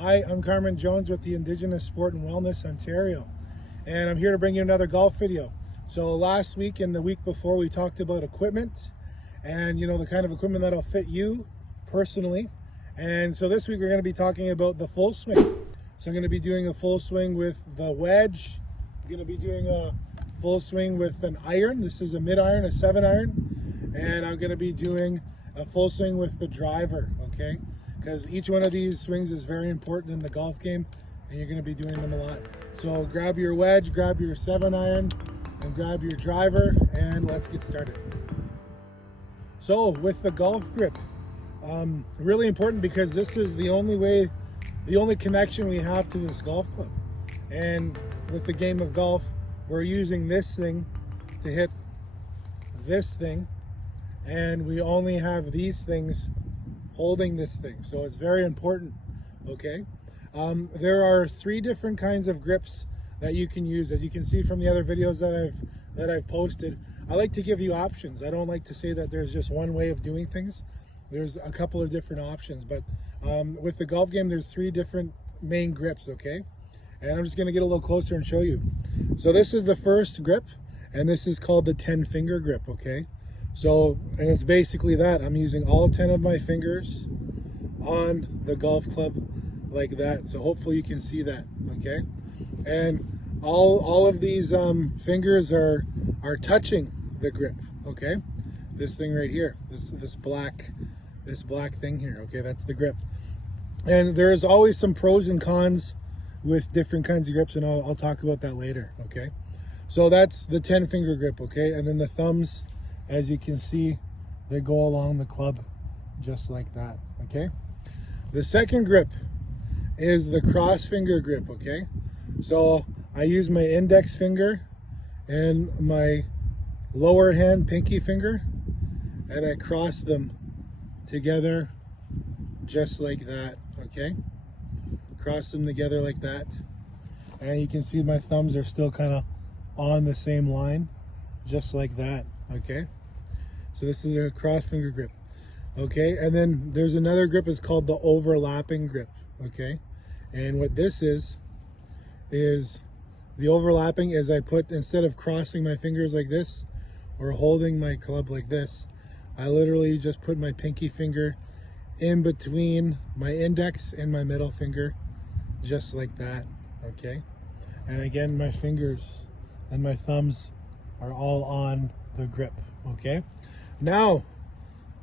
Hi, I'm Carmen Jones with the Indigenous Sport and Wellness Ontario, and I'm here to bring you another golf video. So last week and the week before we talked about equipment and the kind of equipment that'll fit you personally. And so this week we're going to be talking about the full swing. So I'm going to be doing a full swing with the wedge. I'm going to be doing a full swing with an iron. This is a mid iron, a 7-iron, and I'm going to be doing a full swing with the driver, okay? Because each one of these swings is very important in the golf game, and you're going to be doing them a lot. So grab your wedge, grab your 7-iron, and grab your driver, and let's get started. So with the golf grip, really important because this is the only connection we have to this golf club. And with the game of golf, we're using this thing to hit this thing, and we only have these things holding this thing. So it's very important, okay? There are 3 different kinds of grips that you can use. As you can see from the other videos that I've posted, I like to give you options. I don't like to say that there's just one way of doing things. There's a couple of different options, but with the golf game, there's 3 different main grips, okay? And I'm just gonna get a little closer and show you. So this is the first grip, and this is called the 10-finger grip, okay? So, and it's basically that. I'm using all 10 of my fingers on the golf club like that. So hopefully you can see that, okay? And all of these fingers are touching the grip, okay? This thing right here, this black thing here, okay? That's the grip. And there's always some pros and cons with different kinds of grips, and I'll talk about that later, okay? So that's the 10-finger grip, okay? And then the thumbs, as you can see, they go along the club just like that, okay? The second grip is the cross finger grip, okay? So I use my index finger and my lower hand pinky finger, and I cross them together just like that, okay? Cross them together like that, and you can see my thumbs are still kind of on the same line, just like that, okay? So this is a cross finger grip, okay? And then there's another grip, it's called the overlapping grip, okay? And what this is the overlapping is I put, instead of crossing my fingers like this or holding my club like this, I literally just put my pinky finger in between my index and my middle finger, just like that, okay? And again, my fingers and my thumbs are all on the grip, okay? Now,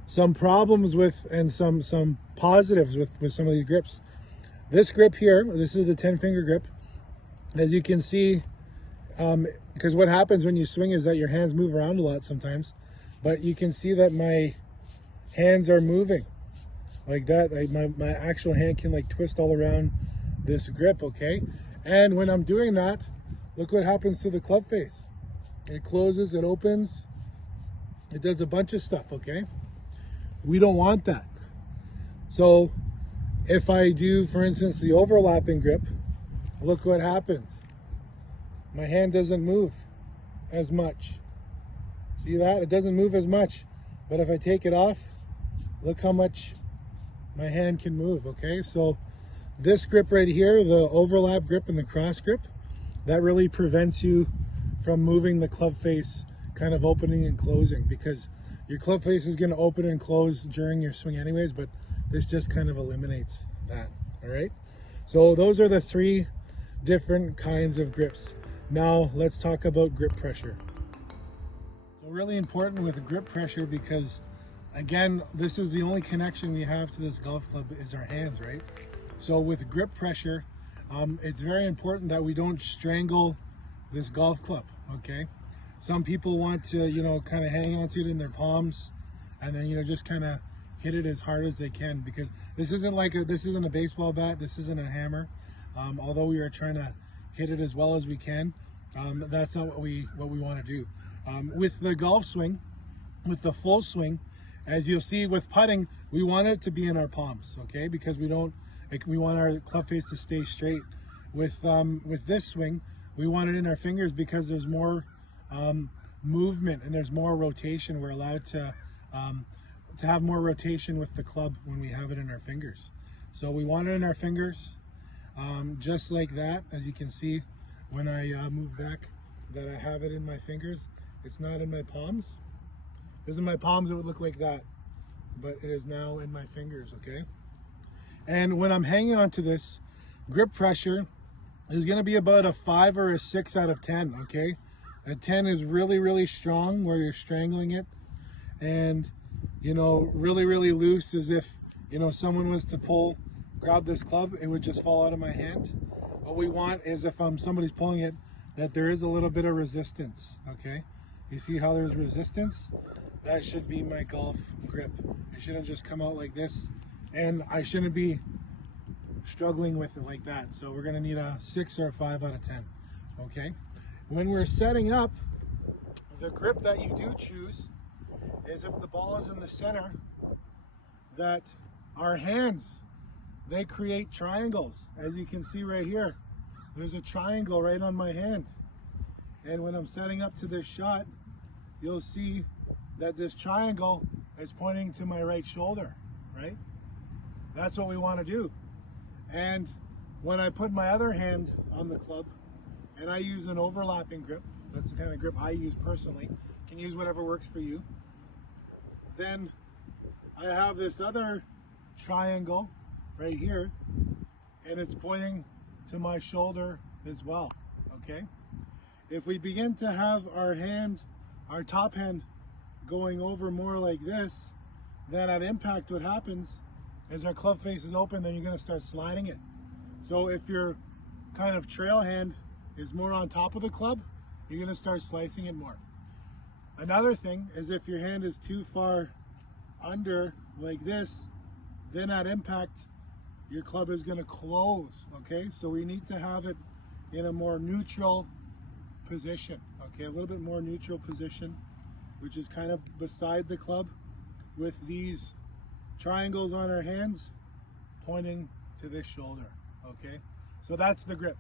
some problems with, and some positives with some of these grips. This grip here, this is the 10-finger grip. As you can see, because what happens when you swing is that your hands move around a lot sometimes, but you can see that my hands are moving like that. My actual hand can like twist all around this grip, okay? And when I'm doing that, look what happens to the club face. It closes, it opens, it does a bunch of stuff, okay? We don't want that. So if I do, for instance, the overlapping grip, look what happens. My hand doesn't move as much. See that? It doesn't move as much. But if I take it off, look how much my hand can move, okay? So this grip right here, the overlap grip and the cross grip, that really prevents you from moving the club face, kind of opening and closing, because your club face is going to open and close during your swing anyways, but this just kind of eliminates that, all right? So those are the 3 different kinds of grips. Now let's talk about grip pressure. So really important with grip pressure, because again, this is the only connection we have to this golf club is our hands, right? So with grip pressure, it's very important that we don't strangle this golf club, okay? Some people want to, kind of hang on to it in their palms and then, just kind of hit it as hard as they can, because this isn't a baseball bat, this isn't a hammer. Although we are trying to hit it as well as we can, that's not what we want to do. With the golf swing, with the full swing, as you'll see with putting, we want it to be in our palms, okay? Because we want our club face to stay straight. With this swing, we want it in our fingers because there's more movement and there's more rotation. We're allowed to have more rotation with the club when we have it in our fingers. So we want it in our fingers, just like that. As you can see, when I move back, that I have it in my fingers. It's not in my palms. If it was in my palms, it would look like that, but it is now in my fingers, okay? And when I'm hanging on to this, grip pressure is gonna be about a 5 or a 6 out of 10, okay? A 10 is really, really strong where you're strangling it, and you know, really, really loose, as if, you know, someone was to grab this club, it would just fall out of my hand. What we want is, if somebody's pulling it, that there is a little bit of resistance, okay? You see how there's resistance? That should be my golf grip. It shouldn't just come out like this, and I shouldn't be struggling with it like that. So we're gonna need a 6 or a 5 out of 10, okay? When we're setting up, the grip that you do choose is, if the ball is in the center, that our hands, they create triangles. As you can see right here, there's a triangle right on my hand. And when I'm setting up to this shot, you'll see that this triangle is pointing to my right shoulder, right? That's what we want to do. And when I put my other hand on the club and I use an overlapping grip, that's the kind of grip I use personally, you can use whatever works for you, then I have this other triangle right here, and it's pointing to my shoulder as well, okay? If we begin to have our top hand going over more like this, then at impact what happens is our club face is open, then you're gonna start sliding it. So if your kind of trail hand is more on top of the club, you're gonna start slicing it more. Another thing is, if your hand is too far under like this, then at impact your club is going to close, okay? So we need to have it in a more neutral position, okay? A little bit more neutral position, which is kind of beside the club, with these triangles on our hands pointing to this shoulder, okay? So that's the grip.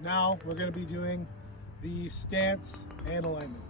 Now we're going to be doing the stance and alignment.